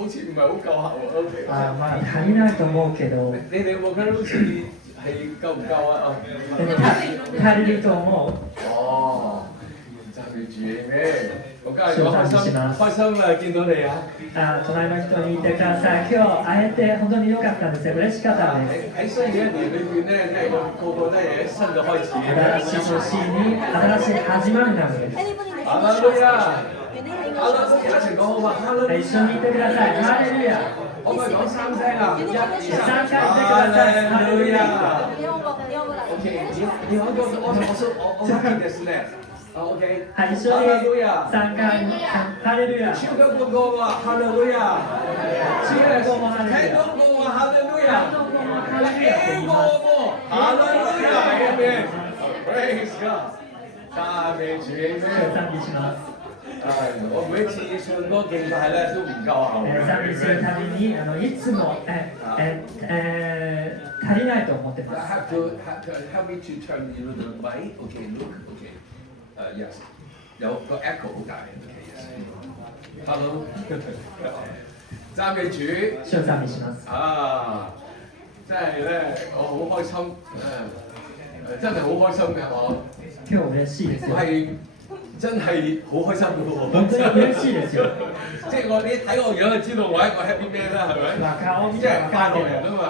好似唔係好夠喉喎。OK。まあ足りないと思うけど。你哋有冇覺得好似係夠唔夠啊？足りると思う。哦，讚美主咩？我今日開心啊！見到你啊！隣の人にいてください。今日会えて本当に良かったです。嬉しかったです。喺新嘅一年裏邊咧，即係個個都係新嘅開始。新しい年に新しい始まりなのです。哈利路亞！哈利路亞！一齊講好嘛？哈利路亞！一緒にいてください。哈利路亞！可唔可以講3聲啊？1、2、3。3回言ってください。哈利路亞！OK，你好多我發現ですね。OK。はい、一緒に3回ハレルヤ。中國語はハレルヤ。中国語もハレルヤ。泰國語はハレルヤ。韓国語もハレルヤ。英語もハレルヤ。Amen。Praise God。讚美主。讚美します。我每一次唱歌敬拜咧都唔夠喉。讚美するたびにいつも足りないと思ってます。Help me to turn the mic. Okay, look. Okay. Yes. 有個 echo 好大。Okay, yes. Hello. 讚美主。讚美します。真係咧，我好開心。真係好開心嘅我。今日嬉しいですよ。係。真係好開心嘅喎！本當に嬉しいですよ。即係你睇我樣就知道我係一個 happy man 啦，係咪？即係快樂人啊嘛！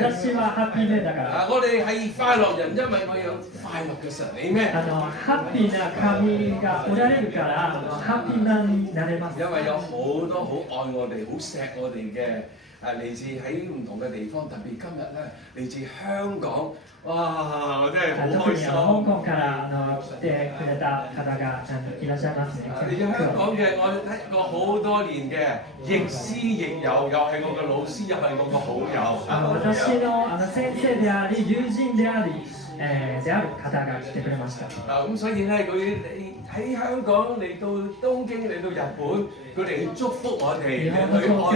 私はハッピーメンだから。我哋係快樂人，因為我有快樂嘅神，你咩？ハッピーな神がおられるから、ハッピーマンになれます。因為有好多好愛我哋、好錫我哋嘅嚟自喺唔同嘅地方，特別今日咧嚟自香港。哇！真係好開心。香港から来てくれた方がいらっしゃいますね。嚟自香港嘅，我睇過好多年嘅，亦師亦友，又係我嘅老師，又係我嘅好友。私の先生であり、友人である方が来てくれました。咁所以咧，佢喺香港嚟到東京嚟到日本，佢哋去祝福我哋，去愛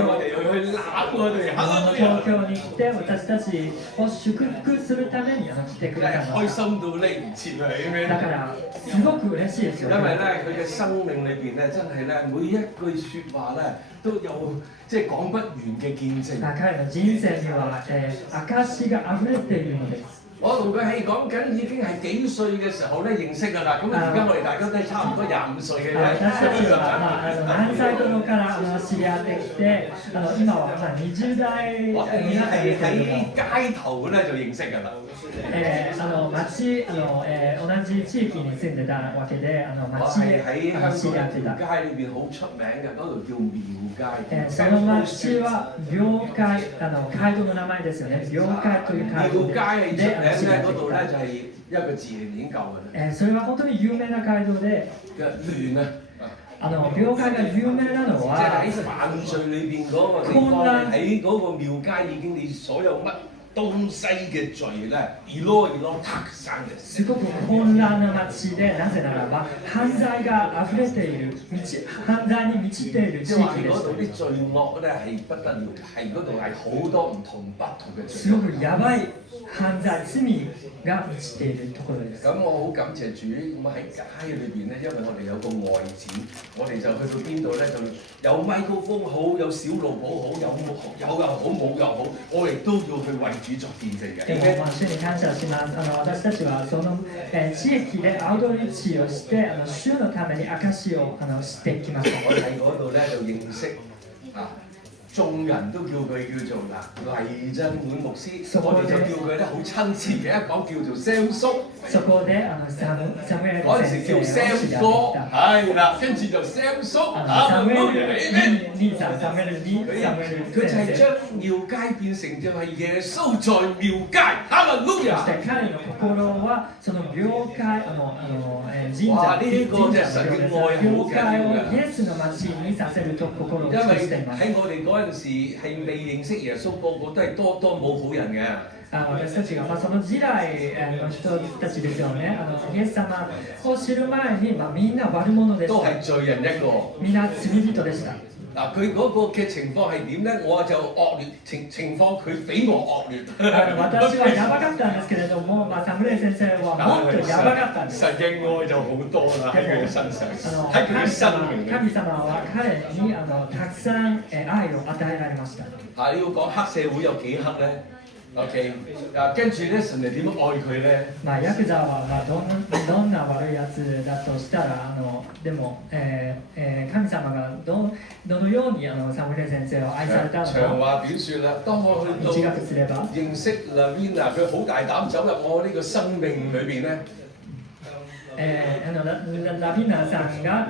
我哋，去攬我哋。東京に来て私たちを祝福するために来てくれたの。開心到拎唔切啊！だからすごく嬉しいですよ。因為咧，佢嘅生命裏邊咧，真係咧，每一句説話咧，都有即係講不完嘅見證。彼の人生には証が溢れているのです。我同佢係講緊已經係幾歲嘅時候咧認識㗎啦，咁而家我哋大家都係差唔多25歲嘅啫。私たちは何歳頃から知り合ってきて、今は20代我哋係喺街頭咧就認識㗎啦。同じ地域に住んでたわけで、町で知り合ってた。街裏邊好出名嘅嗰度叫廟街。その町は廟街、街道の名前ですよね。廟街という街道で。廟街係出名咧，嗰度咧就係一個字嚟點夠嘅。それは本當に有名な街道で。亂啊！廟街が有名なのは。即係喺犯罪裏邊嗰個地方，喺嗰個廟街已經你所有乜東西嘅罪咧，一籮一籮たくさんです。すごく混乱な街で、なぜならば犯罪が溢れている、犯罪に満ちている地域です。嗰度啲罪惡咧係不得了，係嗰度係好多唔同嘅罪。すごくやばい犯罪、罪が満ちているところです。咁我好感謝主，咁喺街裏邊咧，因為我哋有個外展，我哋就去到邊度咧，就有麥克風好，有小路寶好，有又好，冇又好，我哋都要去為主作見證嘅。でも主に感謝します。私たちはその地域でアウトリーチをして、主のために証をしてきました。我喺嗰度咧就認識眾人都叫佢叫做黎振滿牧師，我哋就叫佢咧好親切嘅，一講叫做 Sam 叔。そこでサムエル嗰陣時叫 Sam 哥，係啦，跟住就 Sam 叔。サムエル兄さん、サムエル兄、サムエル佢就係將廟街變成就係耶穌在廟街，哈利路亞。そして彼の心はその廟街神哇！社呢個就係神嘅愛好廟街を嘅。イエスの街にさせると心を因為しています。喺我哋嗰陣時係未認識耶穌，個個都係多冇好人嘅。私たちが、その時代の人たちですよね。イエス様を知る前に、みんな悪者でした。都係罪人一個。みんな罪人でした。嗱，佢嗰個嘅情況係點咧？我就惡劣情況，佢比我惡劣。私はやばかったんですけれども、サムレイ先生はもっとやばかったんです。神嘅愛就好多啦喺佢嘅身上，喺佢嘅生命。神様は彼にたくさん愛を与えられました。你要講黑社會有幾黑咧？OK， 跟住咧，神係點樣愛佢咧？ヤクザはどんな悪いやつだとしたら、でも、神様がどのようにサムレイ先生を愛されたのか。長話短説啦，當我去到認識 Lavina， 佢好大膽走入我呢個生命裏邊咧。ラビナさんが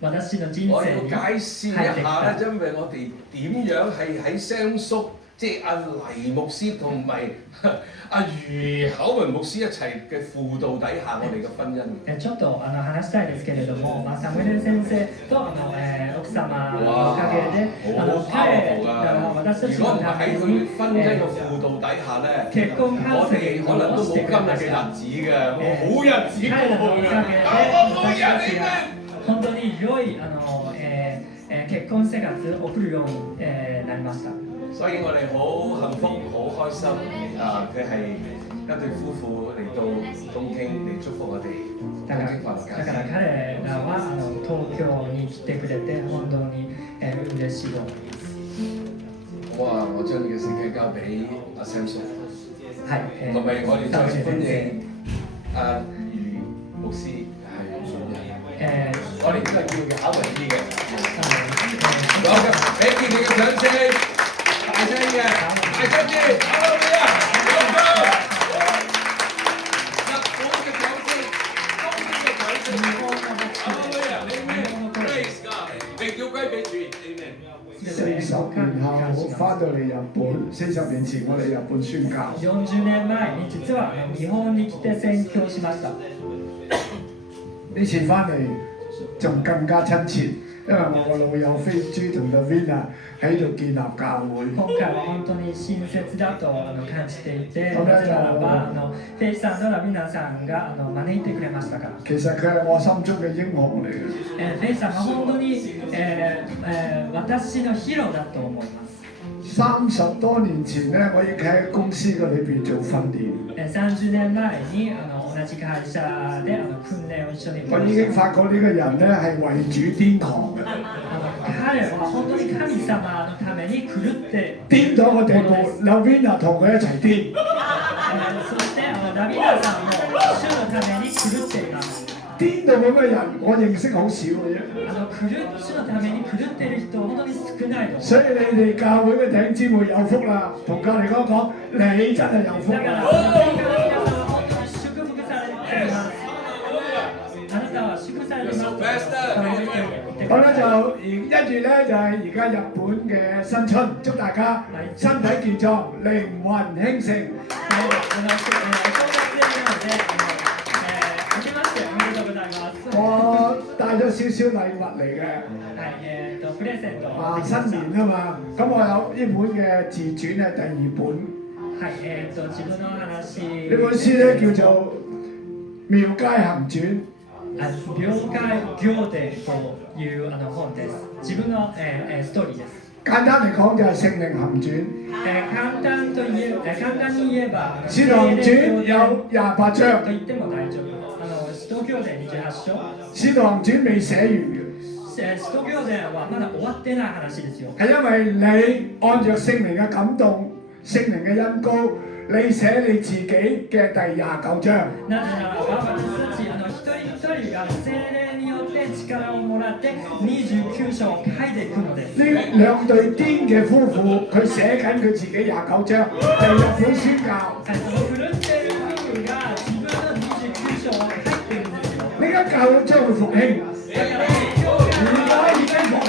私の人生に入ってきた。我要介紹一下咧，因為我哋點樣係喺雙叔。即係阿黎牧師同埋阿余巧文牧師一齊嘅輔導底下，我哋嘅婚姻。ちょっと話したいですけれども、サムエル先生と奥様のおかげで、彼が私たちのために婚姻嘅輔導底下咧，結婚カウンセリングをしてくれました。好日子彼らのおかげで私たちが本当に良い結婚生活を送るようになりました。所以我哋好幸福、好開心佢係一對夫婦嚟到東京嚟祝福我哋東京法律家。だから彼らは東京に来てくれて本当に嬉しいと思います。我將呢個時間交俾阿 Sam 叔，係同埋我哋再歡迎阿余牧師係我哋今日叫佢考維啲嘅。好嘅，俾佢哋嘅掌聲。大聲嘅，大聲啲，哈利路亞，日本嘅掌聲，東京嘅掌聲，哈利路亞 ，Amen，Praise God，榮耀歸俾主 ，Amen。40年後翻到嚟日本，40年前我嚟日本宣教。40年前に実は日本に来て宣教しました。呢次翻嚟仲更加親切。因為我個老友飛豬同 Lavina 喺度建立教會。今回は本当に親切だと感じていて、なぜならばフェイさんとラビナさんが招いてくれましたから。其實佢係我心中嘅英雄嚟嘅。フェイさんは本当に私のヒーローだと思います。30多年前咧，我已經喺公司嗰裏邊做訓練。30年前に同じ會社で訓練を一緒に。我已經發覺呢個人咧係為主癲狂嘅。彼は本当に神様のために狂って癲到個地步，Lavina同佢一齊癲。そしてラビナさんも主のために狂っています。癲到咁嘅人，我認識好少嘅啫。主のために狂っている人本當に少ないの。所以你哋教會嘅弟兄姊妹有福啦，同隔離嗰個講，你真係有福。だから本当に祝福されています。あなたは祝福されています。咁咧就1月咧就係而家日本嘅新春，祝大家身體健壯，靈魂興盛。我帶咗少少禮物嚟嘅，プレゼント。新年啊嘛，咁我有呢本嘅自傳咧第2本。自分の話。呢本書咧叫做《廟街行傳》。廟街行伝という本です。自分のストーリーです。簡單嚟講就係聖靈行傳。簡單に言えば。使徒行傳有28章。と言っても大丈夫。使徒行伝28章。使徒行傳未寫完嘅。使徒行伝はまだ終わってない話ですよ。係因為你按照聖靈嘅感動、聖靈嘅恩膏，你寫你自己嘅第29章。なぜならば私たち一人一人が聖霊によって力をもらって29章を書いていくのです。呢兩對癲嘅夫婦，佢寫緊佢自己29章，嚟日本宣教。狂っている夫婦が自分の29章を書いているんですよ。呢間教會將會復興。而家已經復興。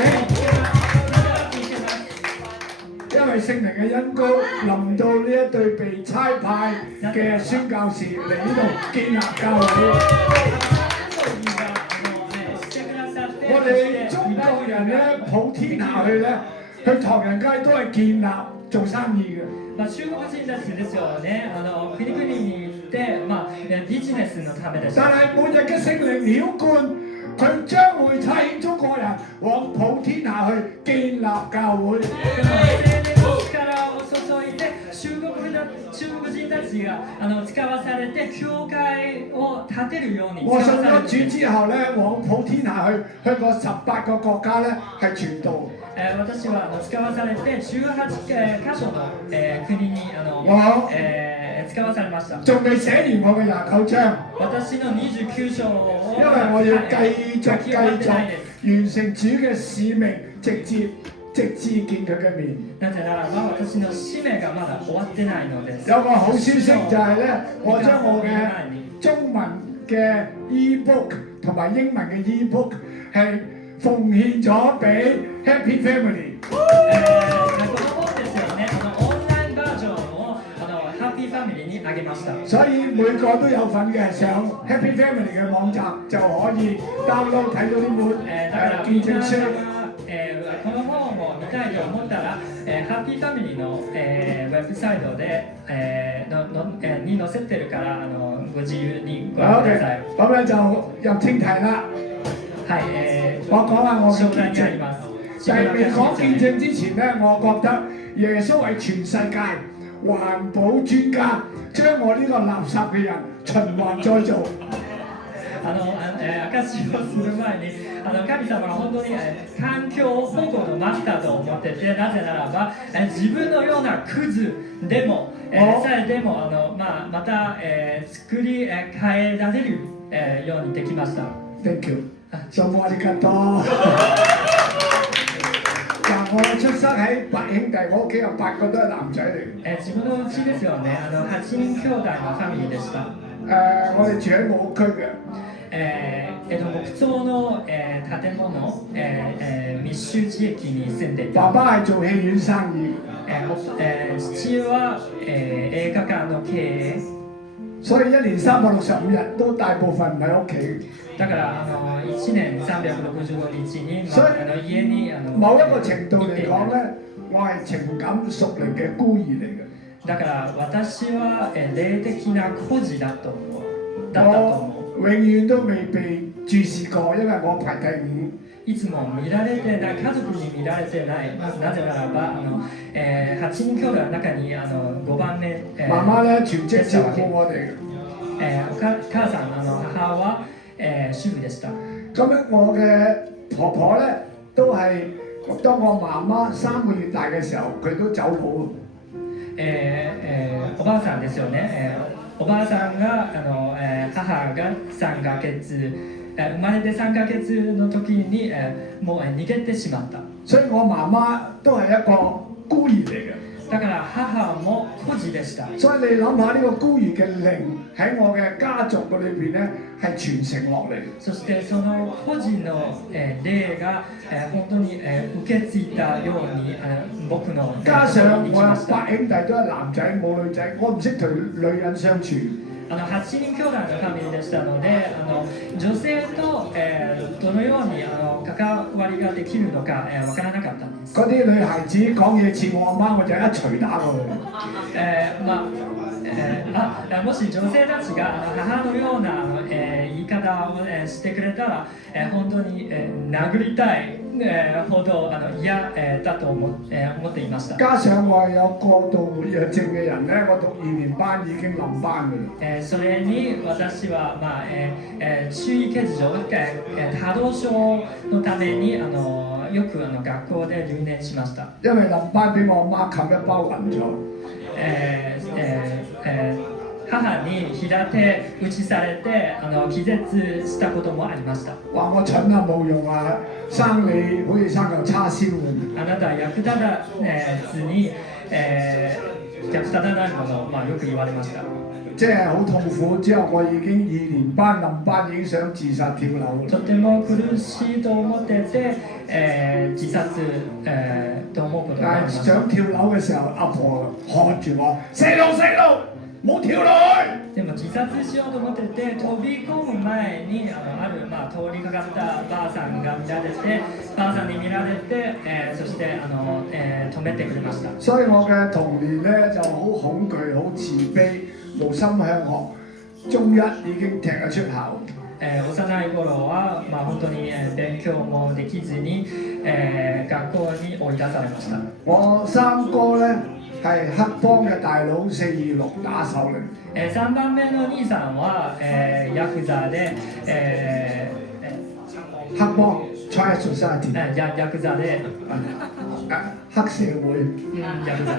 因為聖靈嘅恩膏臨到呢一對被差派嘅宣教士嚟呢度建立教會。我哋中國人咧普天下去咧，去唐人街都係建立做生意嘅。中國人たちですよね。国々に行って、ビジネスのためです。但係每日嘅聖靈澆灌，佢將會差遣中國人往普天下去建立教會。力を注いで中国人たちが使わされて教会を建てるように使我信わされ咗主之後咧，往普天下去，去過18個國家咧係傳道。私は使わされて18箇所の国に使わされました。仲未寫完我嘅29章，私の29章を因為我要繼續完成主嘅使命，直至見佢嘅面。なぜならば私の使命がまだ終わってないのです。有個好消息就係咧，我將我嘅中文嘅 e-book 同埋英文嘅 e-book 係奉獻咗俾 Happy Family。この本ですよね、オンラインバージョンをハッピーファミリーにあげました。所以每個都有份嘅，上 Happy Family 嘅網站就可以 download 睇到呢本見證書。この本を見たいと思ったら、ハッピーファミリーの、ウェブサイトで、に載せてるからご自由にご覧ください。咁咧就入正題啦。はい、我講下我嘅紹介見證。にあります。就係未講見證之前咧，我覺得耶穌係全世界環保專家，將我呢個垃圾嘅人循環再造。証しをする前に神様は本当に環境保護のマスターと思ってて、なぜならば自分のようなクズでもさえでもまた作り変えられるようにできました。 Thank you。どうもありがとう。嗱，我出生喺8兄弟，我屋企有8個都係男仔嚟。自分のうちですよね、8人兄弟のファミリーでした。我哋住喺木屋區嘅。木造の、建物、密集地域に住んでいた。爸爸係做戲院生意。父は、映画館の経営。所以1年365日都大部分唔喺屋企。だから1年365日に、家に某一個程度嚟講咧，我係情感屬靈嘅孤兒嚟嘅。だから私は霊的な孤児だったと思う。永遠都未被注視過，因為我排第5。いつも見られてない、家族に見られてない。なぜならば8人兄弟の中に5番目。媽媽咧全職照顧我哋。母さん母は主婦でした。咁咧我嘅婆婆咧都係當我媽媽3個月大嘅時候，佢都走佬。おばあさんですよね。おばあさんが母が3ヶ月生まれて3ヶ月の時にもう逃げてしまった。所以我媽媽都係一個孤兒嚟嘅。だから母も孤児でした。所以你諗下呢個孤兒嘅靈喺我嘅家族嘅裏邊咧係傳承落嚟。そしてその孤児の霊が本当に受け継いだように僕の加上我有8兄弟都係男仔冇女仔，我唔識同女人相處。8人兄弟のファミリーでしたので女性と、どのように関わりができるのかわからなかったんです。嗰啲女孩子講嘢似我阿媽，我就一錘打過去。もし女性たちが母のような言い方をしてくれたら本当に殴りたいほど嫌だと思っていました。加上我有過度活躍症嘅人咧，我讀2年班已經冧班嘅啦。それに私は、注意欠如多動症のためによく学校で留年しました。因為冧班俾我媽冚一包暈咗。母に平手打ちされて気絶したこともありました。話我蠢啊冇用啊，生你好似生嚿叉燒咁。あなたは役立たずに、役立たないものを、よく言われました。即係好痛苦。之後我已經2年班冧班，已經想自殺跳樓。とても苦しいと思ってて、自殺、と思うことがありました。但係想跳樓嘅時候，阿婆喝住我：細路，冇跳落去。でも自殺しようと思ってて飛び込む前に通りかかったばあさんが見られてばあさんに見られて、そして止めてくれました。所以我嘅童年咧就好恐懼、好自卑、無心向學。中1已經踢咗出校。幼い頃は、本当に勉強もできずに、学校に追い出されました。我三哥咧係黑幫嘅大佬426打手嚟。3番目の兄さんは、ヤクザで、黑幫 China Society ヤクザで、黑社會。ヤクザ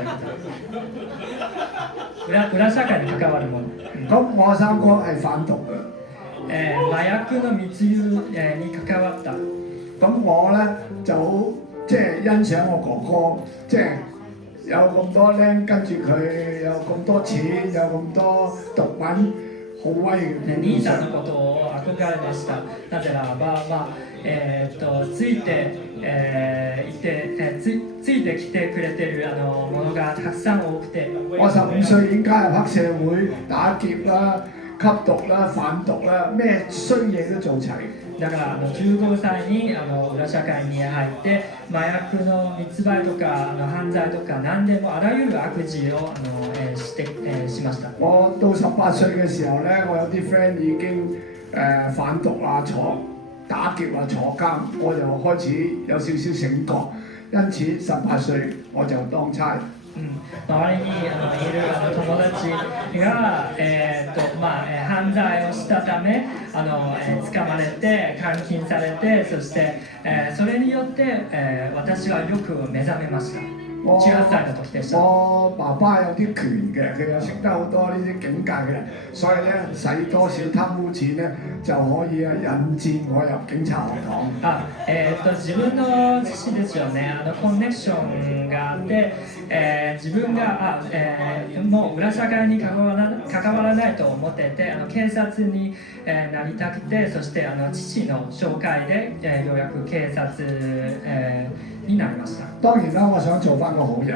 裏社会に関わるもの。咁我三哥係販毒嘅。麻薬の密輸に関わった。咁我咧就好即係欣賞我哥哥，即係有咁多僆跟住佢，有咁多錢，有咁多毒品，好威嘅。兄さんのことを憧れでした。なぜならば、ついてきてくれてるものがたくさん多くて。我15歲已經加入黑社會，打劫啦、吸毒啦、販毒啦，咩衰嘢都做齊。だから15歳に裏社会に入って麻薬の密売とか犯罪とか何でもあらゆる悪事をしました。我到18歲嘅時候咧，我有啲 friend 已經販毒啊、打劫啊、坐監，我就開始有少少醒覺，因此18歲我就當差。周りにいる友達が、犯罪をしたため捕まれて監禁されて、そして、それによって、私はよく目覚めました。18歳の時でした。我爸爸有啲權嘅，佢又識得好多呢啲警界嘅人，所以咧使多少貪污錢咧就可以引薦我入警察學堂。自分の父ですよね。コンネクションがあって、自分がもう裏社会に関わらないと思っていて、警察に、なりたくて、そして父の紹介で、ようやく警察、になりました。當然啦，我想做翻個好人。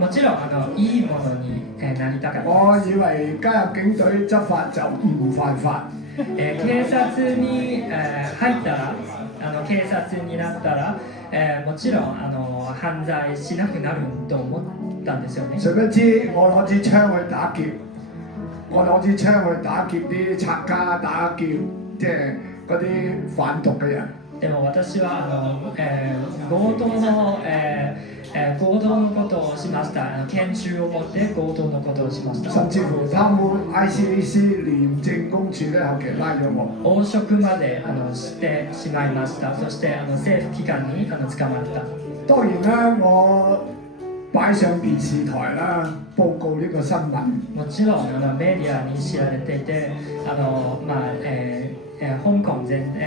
もちろんいいものに、なりたかった。我以為加入警隊執法就唔犯法。警察に、入ったら警察になったら、もちろん犯罪しなくなると思ったんですよね。誰不知我攞支槍去打劫，啲拆家，打劫即係嗰啲販毒嘅人。でも私は強盗のことをしました。拳銃を持って強盗のことをしました。甚至乎貪污 ICAC 廉政公署咧後期拉咗我。汚職までしてしまいました。そして政府機関に捕まった。當然啦，我擺上電視台啦，報告呢個新聞。もちろんメディアに知られていて、香港全て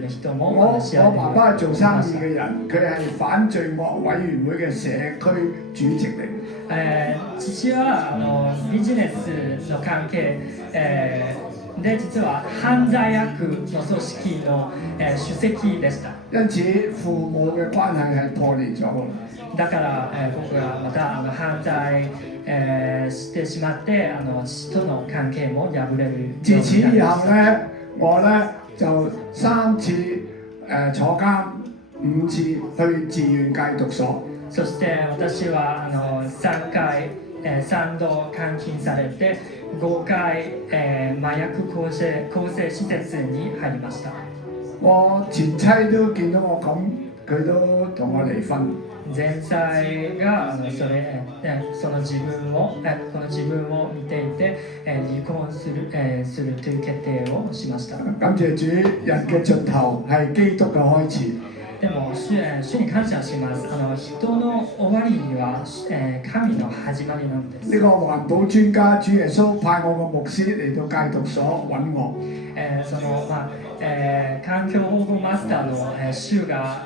の人も知られています。我爸爸係做生意嘅人，佢係反罪惡委員會嘅社區主席嚟。父はビジネスの関係、で実は犯罪悪の組織の、主席でした。因此父母嘅關係係破裂咗。だから、僕がまた犯罪、してしまって父との関係も破れる。自此以後咧，我咧就3次坐監，5次去自願戒毒所。そして私は3度監禁されて5回、麻薬構成施設に入りました。我前妻都見到我咁，佢都同我離婚。前妻がこの自分を見ていて、離婚するという決定をしました。感謝主，人嘅盡頭係基督嘅開始。でも主に感謝します。人の終わりには、神の始まりなんです。呢個環保專家主耶穌派我個牧師嚟到戒毒所揾我。環境保護マスターの、主が、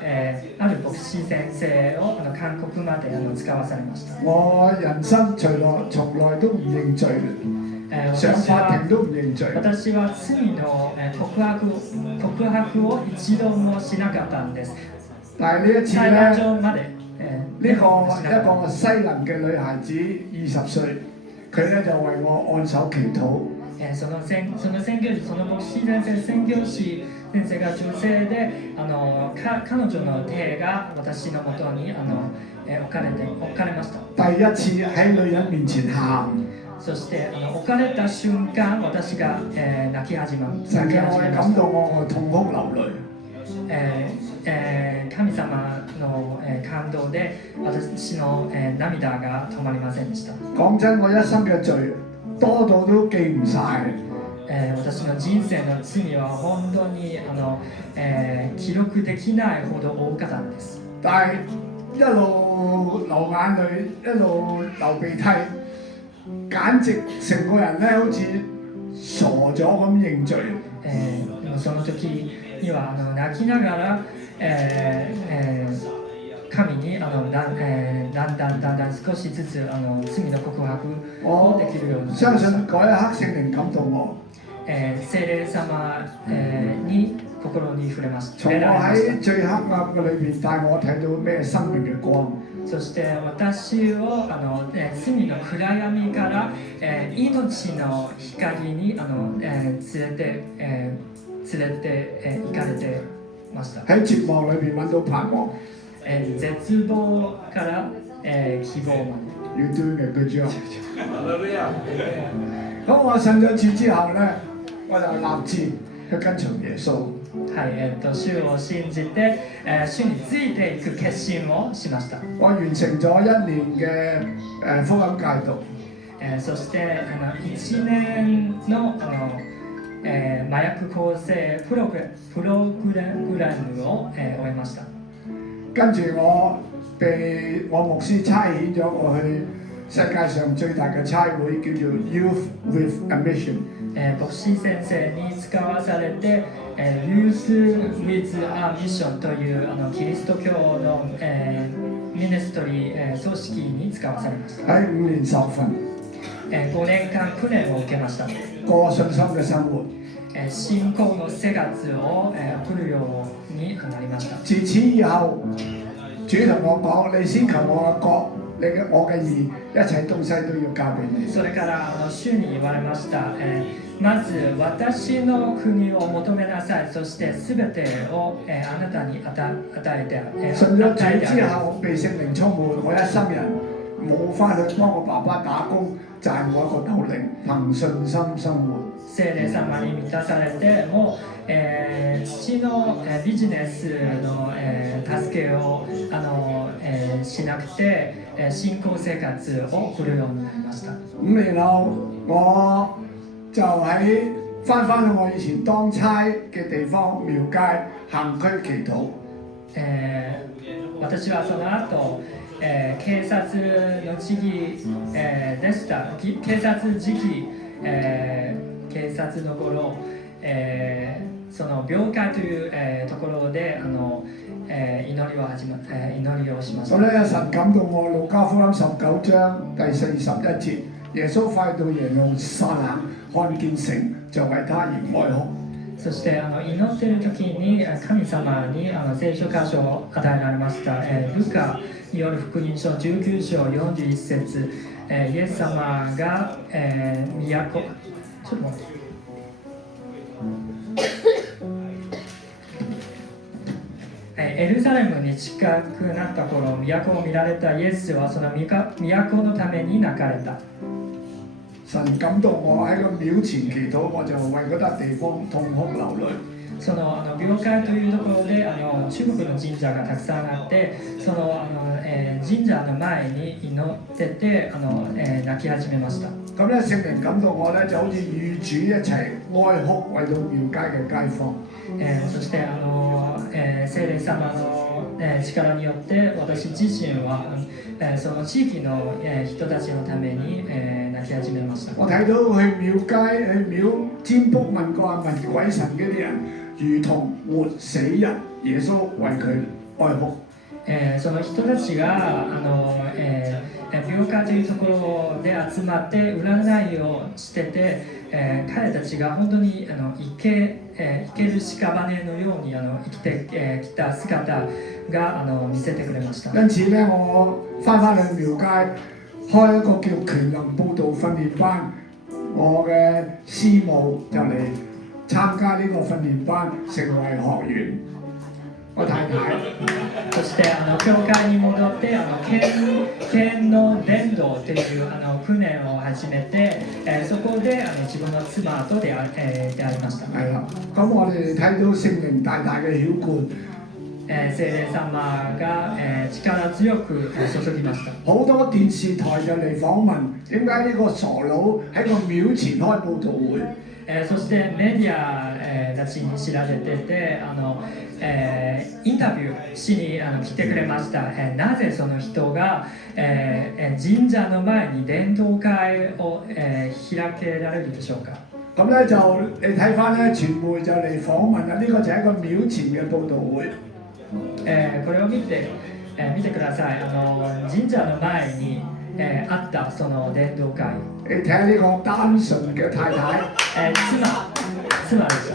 ある牧師先生を韓国まで使わされました。我人生從來都唔認罪，上法庭都唔認罪。私は罪の告白を一度もしなかったんです。但係呢一次裁判所まで、一個西南嘅女孩子20歲，佢咧就為我按手祈禱。その宣教師、その牧師先生、宣教師先生が女性で、彼女の手が私のもとに置かれました。第一次喺女人面前喊。そして置かれた瞬間、私が、泣き始めました。神嘅愛感到我痛哭流淚。神様の、感動で私の、涙が止まりませんでした。講真，我一生嘅罪多到都記唔晒。私の人生の罪は本當に記錄できないほど多かったんです。但係一路流眼淚，一路流鼻涕，簡直成個人咧好似傻咗咁認罪。その時には泣きながら、神にだんだん少しずつ罪の告白をできるようになりました。相信嗰一刻聖靈感動我。聖靈様、に心に觸れました。從我喺最黑暗嘅裏邊帶我睇到咩生命嘅光。そして私を罪の暗闇から、命の光に連れて行かれてました。喺絕望裏邊揾到盼望。絶望から、希望まで。You doing a good job。咁我信咗主之後咧，我就立志去跟從耶穌。はい、主を信じて、主についていく決心をしました。我完成咗1年嘅福音戒毒。そして1年の麻薬構成プログラムを、終えました。跟住我被我牧師差遣咗我去世界上最大嘅差會，叫做 Youth with a Mission。牧師先生に使わされて、Youth with a Mission というキリスト教の、ミニストリー、組織に使わされました。喺5年受訓。5年間訓練を受けました。過信心嘅生活。信仰の生活を、送るようになりました。自此以後，主同我講：你先求我嘅國，我嘅義，一切東西都要交俾你。それから主に言われました。まず私の国を求めなさい。そしてすべてを、あなたに与えて。信咗主之後，被聖靈充滿，我一生人冇翻去幫我爸爸打工賺我一個頭零，憑信心生活。聖靈様に満たされてもう、父の、ビジネスの、助けをしなくて、信仰生活を送るようになりました。咁然後我就翻去我以前當差嘅地方廟街行區祈禱。私はその後、警察の時期、でした。警察時期、警察の頃、その廟街という、ところで祈りをしました。咁咧，神感動我，路加福音19章第41節，耶穌快到耶路撒冷，看見城，就為他而哀哭。そして祈っている時に神様に聖書箇所を与えられました。ルカによる福音書19章41節、イエス様が、都ちょっと待って。エルサレムに近くなった頃、都を見られたイエスはその都のために泣かれた。神感動我喺個廟前祈禱，我就為嗰笪地方痛哭流淚。その廟街というところで中国の神社がたくさんあって、その神社の前に祈ってて泣き始めました。咁咧聖靈感動我咧，就好似與主一齊哀哭，為到廟街嘅街坊。そして聖靈様の力によって私自身はその地域の人たちのために泣き始めました。我睇到去廟街去廟占卜問過問鬼神嗰啲人，如同活死人，耶穌為佢哀哭。その人たちが廟街というところで集まって占いをしてて、彼たちが本当に生ける屍のように生きてきた姿が見せてくれました。因此咧，我翻去廟街開一個叫權能報道訓練班，我嘅師母就嚟參加呢個訓練班，成為學員。我太太。そして教会に戻って剣の伝道という訓練を始めて、そこで自分の妻と出会いました。係啦，咁我哋睇到聖靈大大嘅澆灌。聖靈様が力強く注ぎました。好多電視台就嚟訪問，點解呢個傻佬喺個廟前開佈道會？そしてメディアたちに知られててインタビューしに来てくれました。なぜその人が神社の前に伝道会を開けられるでしょうか。咁咧就你睇翻咧，傳媒就嚟訪問啦。呢個就係一個廟前嘅佈道會。これを見てください。神社の前にあったその伝道会。你睇下呢個單純嘅太太。妻でした。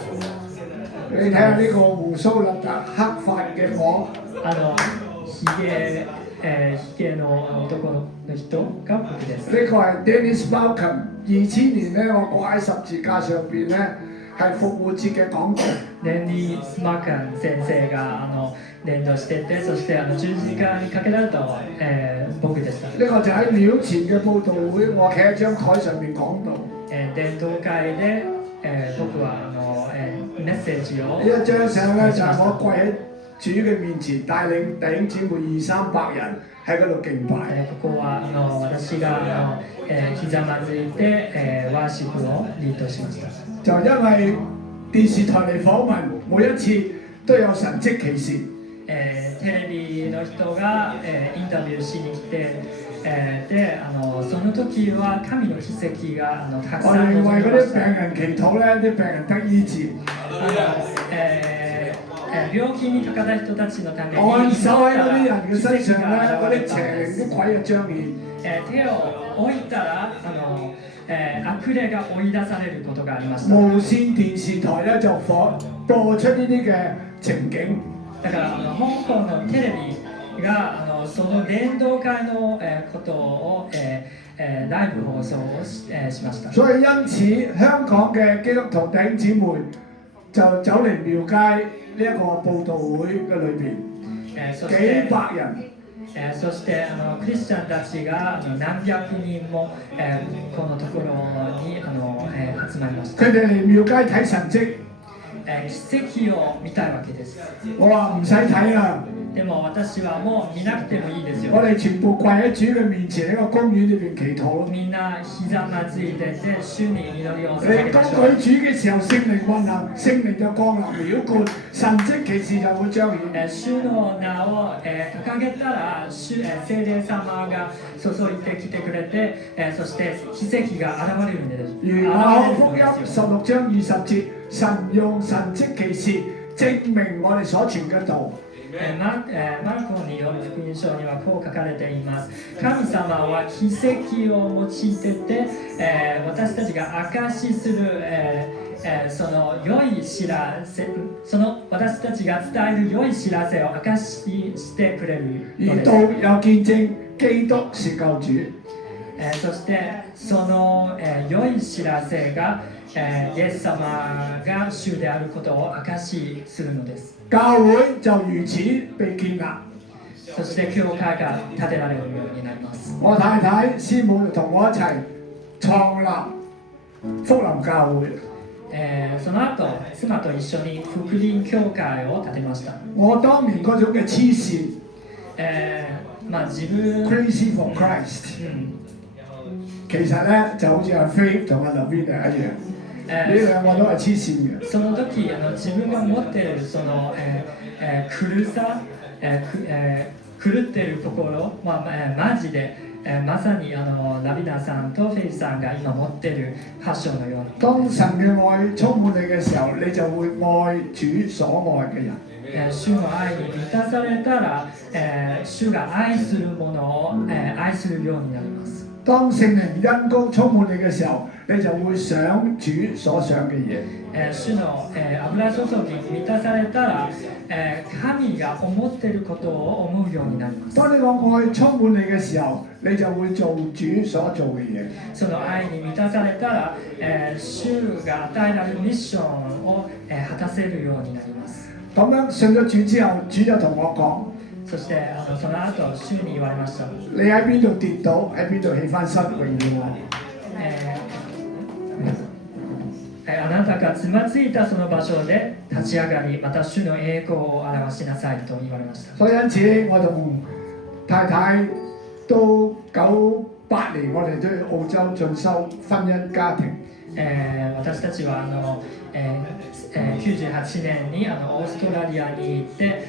你睇下呢個胡鬚立達黑髮嘅我。ひげの男の人が僕です。呢個係 Dennis Malcolm。2000年咧，我掛喺十字架上邊咧，係復活節嘅講道。デニー・スマカン先生が伝道してて、そして十字架にかけられた僕でした。呢個就喺廟前嘅佈道會，我企喺張台上面講道。伝道會で僕はメッセージを。呢一張相咧就係我跪喺主嘅面前，帶領弟兄姊妹200-300人喺嗰度敬拜。ここは私がひざまずいてワーシップをリードしました。就因為電視台嚟訪問，每一次都有神蹟奇事。テレビの人がインタビューしに来て、でその時は神の奇跡がたくさん起こりました。我哋為嗰啲病人祈禱咧，啲病人得醫治。病気にかかった人たちのために按手喺嗰啲人嘅身上咧，嗰啲邪靈啲鬼就彰顯。手を置いたら悪霊が追い出されることがありました。無線電視台咧就播出呢啲嘅情景。だから香港のテレビがその伝道会のことをライブ放送をしました。所以因此香港嘅基督徒弟兄姊妹就走嚟廟街呢一個佈道會嘅裏邊，幾百人。そしてクリスチャンたちが何百人もこのところに集まりました。佢哋嚟廟街睇神蹟。奇跡を見たいわけです。我話唔使睇啦。でも私はもう見なくてもいいですよ。我哋全部跪喺主嘅面前喺個公園裏邊祈禱。みんなひざまずいて主に祈りを捧げ你當ましょう。佢主嘅時候，聖靈運行，聖靈就降臨澆灌，神蹟奇事就會彰顯。主の名を掲げたら聖霊様が注いできてくれて、そして奇跡が現れるんです。如馬可福音16章20節，神用神蹟奇事證明我哋所傳嘅道。マルコによる福音書にはこう書かれています。神様は奇跡を用いてて、私たちが証しする、その良い知らせ、その私たちが伝える良い知らせを証ししてくれるのです。而道有見證基督是救主。そしてその、良い知らせが、イエス様が主であることを証しするのです。教會就如此被建立。そして教会が建てられるようになります。我太太師母就同我一齊創立福臨教會。その後妻と一緒に福音教會を建てました。我當年嗰種嘅黐線，自分 Crazy for Christ，其實咧就好似阿 Faith 同阿 Lavina 一樣。呢兩個都係黐線嘅。その時自分が持っているその、狂さ、狂っている心は、マジで、まさにラビナさんとフェイさんが今持っているパッションのように。當神嘅愛充滿你嘅時候，你就會愛主所愛嘅人。主の愛に満たされたら、主が愛するものを、愛するようになります。當聖靈恩膏充滿你嘅時候，你就會想主所想嘅嘢。主の、油注ぎに満たされたら、神が思っていることを思うようになります。當呢個愛充滿你嘅時候，你就會做主所做嘅嘢。その愛に満たされたら、主が与えられるミッションを、果たせるようになります。咁樣信咗主之後，主就同我講：そしてその後主に言われました。你喺邊度跌倒，喺邊度起翻身，榮耀我。あなたがつまずいたその場所で立ち上がり、また主の栄光を表しなさいと言われました。所以因此，我同太太都98年，我哋都去澳洲進修婚姻家庭。私たちは98年にオーストラリアに行って、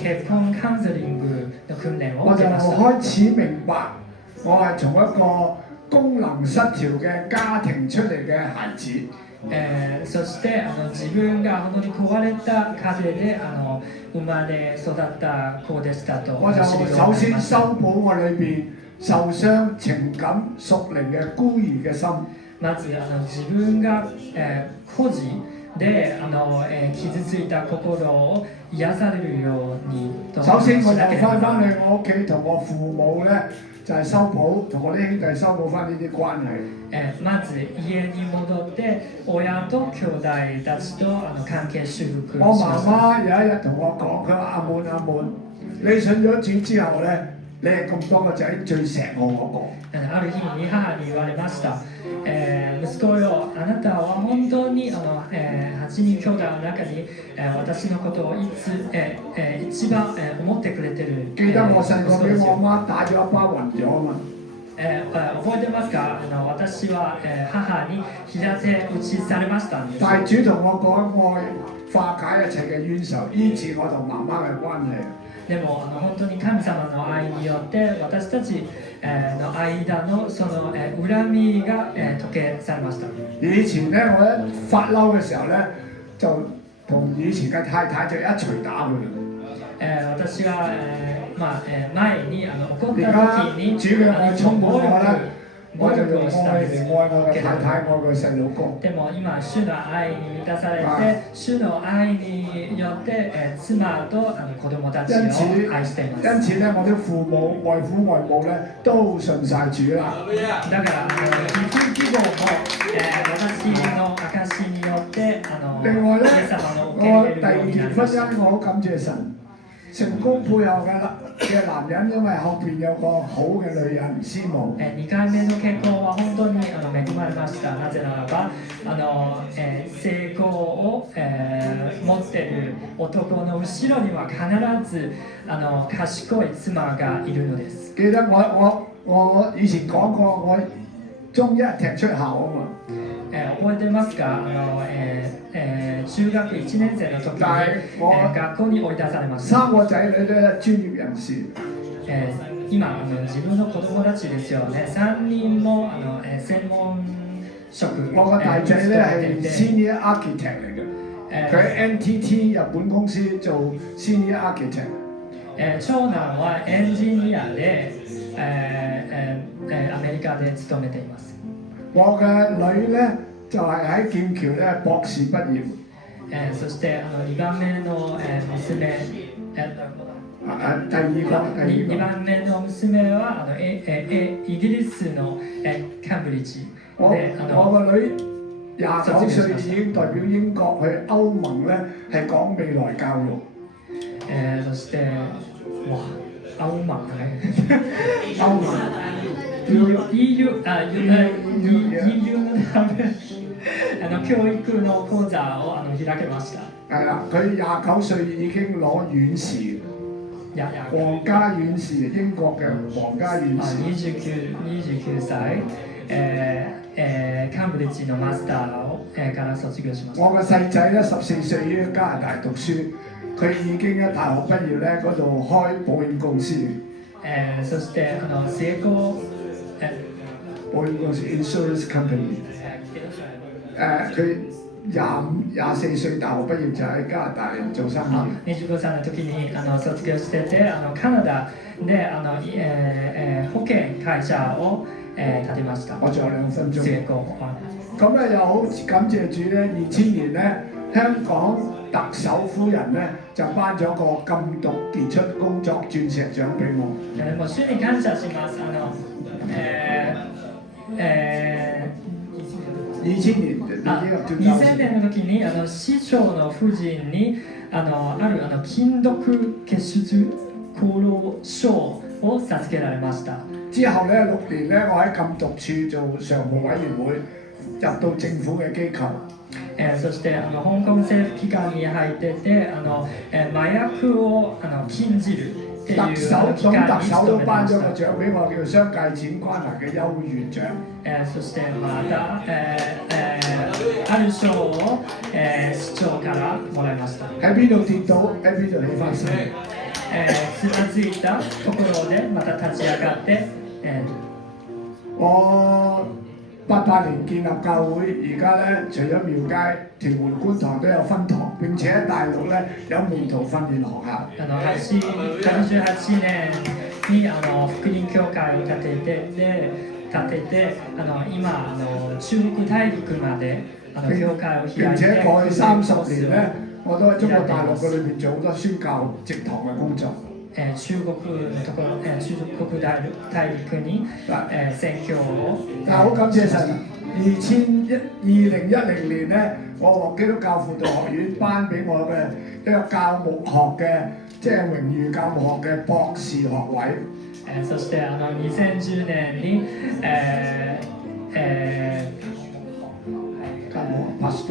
結婚カウンセリングの訓練を我就受けました。開始明白，我係從一個功能失調嘅家庭出嚟嘅孩子。そして自分が本當に壊れた家庭で生まれ育った子でしたと我就首先修補我裏邊受傷情感屬靈嘅孤兒嘅心。まず自分が、孤児で傷ついた心を癒されるようにと首先我就しなければ翻去我屋企同我父母咧，就係修補同我啲兄弟修補翻呢啲關係。まず家に戻って親と兄弟たちと関係修復我しました。媽媽有一日同我講，佢話阿滿，你信咗主之後咧，你係咁多個仔最錫我嗰個。ある日に母に言われました。息子よ、あなたは本当に8人兄弟の中に、私のことを一番、思ってくれてる。記得我細個俾我媽打咗一巴暈咗啊嘛。覚えてますか？私は、母に平手打ちされましたんです。但係主同我講愛化解一切嘅冤仇，醫治我同媽媽嘅關係。でも本當に神様の愛によって私たちの間のその恨みが解けされました。以前咧，我一發嬲嘅時候咧，就同以前嘅太太就一錘打佢。私は、前に怒っ而た時に家主嘅愛充滿我咧，我就用暴力をしたん愛です嚟愛我嘅太太，愛我嘅細佬哥。でも今主の愛に満たされて主の愛によって、妻と子供たち因此を愛しています。因此咧，我啲父母、外父外母咧都信晒主啦。だから義父義母も、私の証によって另外咧イエス様の受け我入れるよう第二段婚になりました。姻，我好感謝神，成功配偶嘅男人，因為後邊有個好嘅女人師母。2回目の結婚は本当に恵まれました。なぜならば成功を、持っている男の後ろには必ず賢い妻がいるのです。記得我以前講過，我中一踢出校啊嘛。覚えてますか？中學1年生の時に、学校に追い出されました。三個仔女都係專業人士。今自分の子供たちですよね。3人も専門職我個大仔咧係 senior architect 嚟嘅，佢喺 NTT 日本公司做 senior architect。長男はエンジニアで、アメリカで勤めています。我嘅女咧就係喺劍橋咧博士畢業。そして2番目の、娘、第二2番目の娘はイギリスのカンブリッジで我個女29歲已經代表英國去歐盟咧係講未來教育。そして哇歐盟歐盟 EU のため教育の講座を開けました。係啦，佢29歲已經攞院士，皇家院士，英國嘅皇家院士。29歳、カンブリッジのマスターを、から卒業しました。我個細仔咧14歲已經加拿大讀書，佢已經喺大學畢業咧嗰度開保險公司。そして成功保險公司 insurance company。佢24歲大學畢業就喺加拿大做生意。25歳の時に卒業しててカナダで保険会社を、建てました。我仲有2分鐘。成功。咁咧又好感謝主咧，2000年咧香港特首夫人咧就頒咗個禁毒傑出工作鑽石獎俾我。もう主に感謝します。2000 年2000年の時に市長の夫人にある金毒結出厚労省を授けられました。之後咧6年咧，我喺禁毒處做常務委員會，入到政府嘅機構。そして香港政府機関に入ってて麻薬を禁じるっていう機関に特首都頒咗勤め個獎俾我，叫商界錢關係嘅優越獎。そしてまたある賞を市長からもらいました。喺邊度跌倒，喺邊度起翻身。つまずいたところでまた立ち上がって、我88年建立教會，而家咧除咗廟街、屯門、觀塘都有分堂，並且喺大陸咧有門徒訓練學校。88年に福音教会を建てて今中国大陸まで教会を開いて。並且過去30年咧，我都喺中國大陸嘅裏邊做好多宣教植堂嘅工作。中國大陸に宣教を。但係好感謝神，2010年咧，我獲基督教輔導學院頒俾我嘅一個教牧學嘅，即係榮譽教牧學嘅博士學位。そして2010年にパスト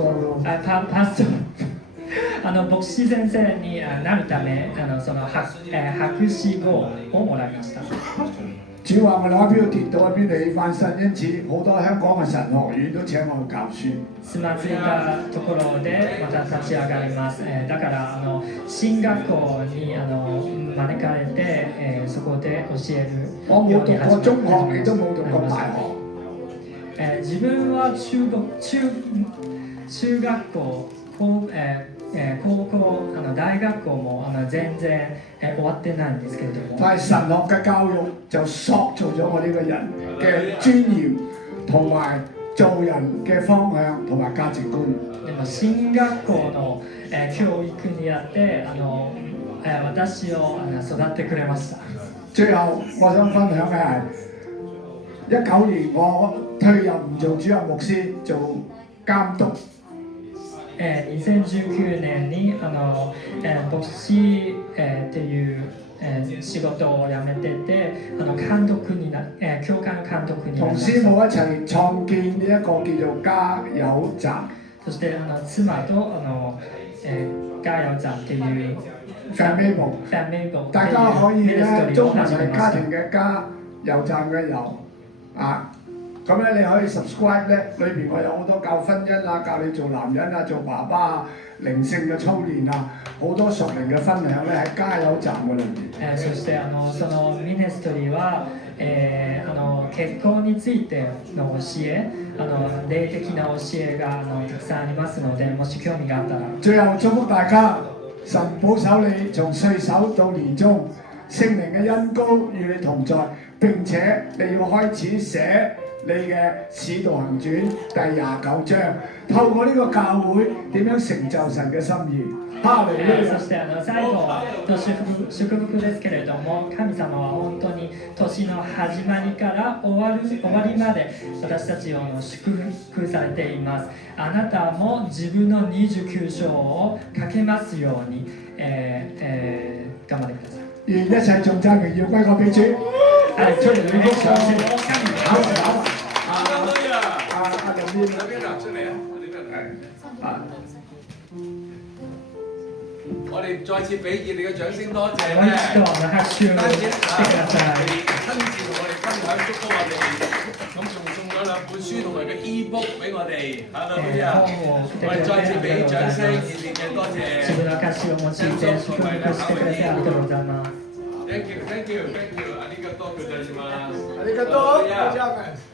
牧師先生になるためその博士號をもらいました。主話我喺邊度跌倒喺邊度起翻身，因此好多香港嘅神學院都請我去教書。つまずいたところでまた立ち上がります。だから進学校に招かれてそこで教える。我冇讀過中學，亦都冇讀過大學。自分は中學校高校大学校も全然終わってないんですけれども。但係神學嘅教育就塑造咗我呢個人嘅尊嚴同埋做人嘅方向同埋價值觀。でも進學校の教育にあって私を育ってくれました。最後我想分享嘅係19年我退任唔做主任牧師，做監督。2019年に牧師っていう仕事を辞めてて監督に教會の監督になりました。同師母一齊創建呢一個叫做加油站。そして妻と加油站っていうfamily，大家可以咧中文係家庭嘅家，油站嘅油啊。咁咧你可以 subscribe 咧，裏邊我有好多教婚姻啊，教你做男人啊，做爸爸啊，靈性嘅操練啊，好多屬靈嘅分享咧喺加油站嘅裏邊。そしてそのミネストリーは結婚についての教え霊的な教えがたくさんありますので、もし興味があったら。最後祝福大家，神保守你從歲首到年終，聖靈嘅恩膏與你同在，並且你要開始寫你嘅《使徒行傳》第29章，透過呢個教會點樣成就神嘅心意。哈利路亞。そして最後の祝福ですけれども、神様は本当に年の始まりから終わりまで私たちを祝福されています。あなたも自分の29章を書けますように、頑張ってください。願一切頌讚榮耀歸個俾主。係，出嚟呢啲掌聲，好。出嚟啊！我哋再次俾熱烈嘅掌聲，多謝咧！單止親自同我哋分享祝福我哋，咁仲送咗2本書同埋個 e-book 俾我哋，哈利路亞！我哋再次俾掌聲，熱烈嘅多謝。Thank you. ありがとうございます。ありがとうございます。